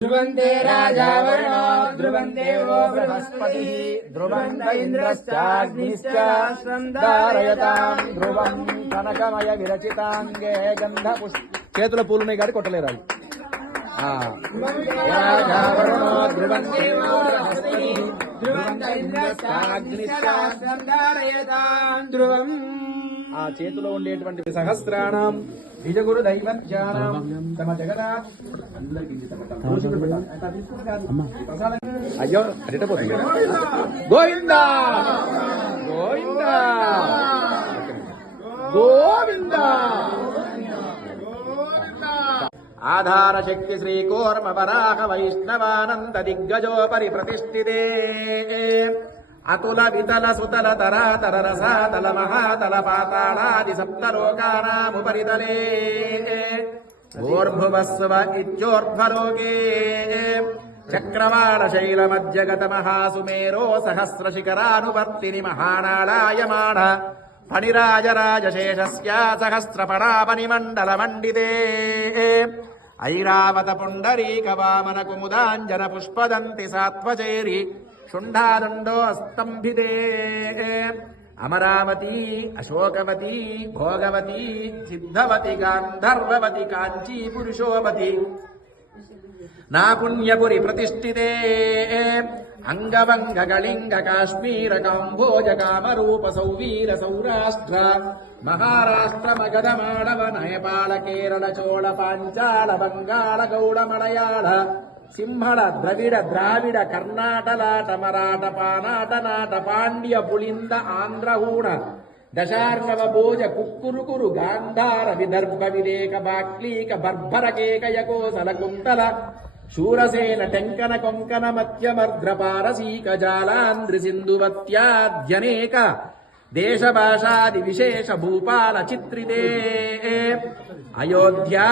ध्रुवन्ते राजा वरुणो ध्रुवन्ते वो बृहस्पतिः ध्रुवन्त इन्द्रश्चाग्निश्च ధారయతాం ధ్రువం కనకమయ విరచితాంగే గంధ పుష్ప చేతుల పూలున్నాయి కాబట్టి కొట్టలేరు అది ఆ చేతిలో ఉండేటువంటి సహస్రాణం నిజగురు దైవత్యానం తమ జగన్నాథ్. అయ్యో అడిటపోతుంది వరాహ వైష్ణవానంద దిగ్గజోపరి ప్రతిష్ఠితే. అతుల వితల సుతల తర తర రస తల మహా తల పాతాళాది సప్త లోకానాముపరితలే ఓర్భువస్వ ఇత్యోర్ధ్వలోకే చక్రవాళ శైల మధ్యగత మహాసుమేరో సహస్ర శిఖరానువర్తిని మహానాళాయమాణ ఫణిరాజరాజశేషస్య సహస్రపడాపని మండల మండితే ఐరావత పుండరీక వామన కుముదాంజన పుష్పదంతి సాత్వచేరి శుంఠాదండో అస్తంభిదే అమరావతి అశోకవతి భోగవతి సిద్ధవతి గాంధర్వవతి కాంచీ పురుషోవతి నాపుణ్యపురి ప్రతిష్ఠితే అంగవంగ గళింగ కాశ్మీర కాంభోజ కామరూప సౌవీర సౌరాష్ట్ర మహారాష్ట్ర మగధ మాడవ నయపాల కేరళ చోళ పాంచాల బంగాళ గౌడ మలయాళ సింహళ ద్రవిడ ద్రావిడ కర్ణాటలాట మరాఠ పానాట నాట పాండ్య పులింద ఆంధ్రహూణ దశార్ణవ భోజ కుక్కురుకురు గాంధార విదర్భ విదేక బాక్లీక బర్భర కేకయకోసల కుంతల శూరసేన టెంకన కొంకణ మధ్యమర్ద్ర పారసీక జాలాంధ్రి సింధువత్యాద్యనేక దేశ భాషాది విశేష భూపాల చిత్రితే అయోధ్యా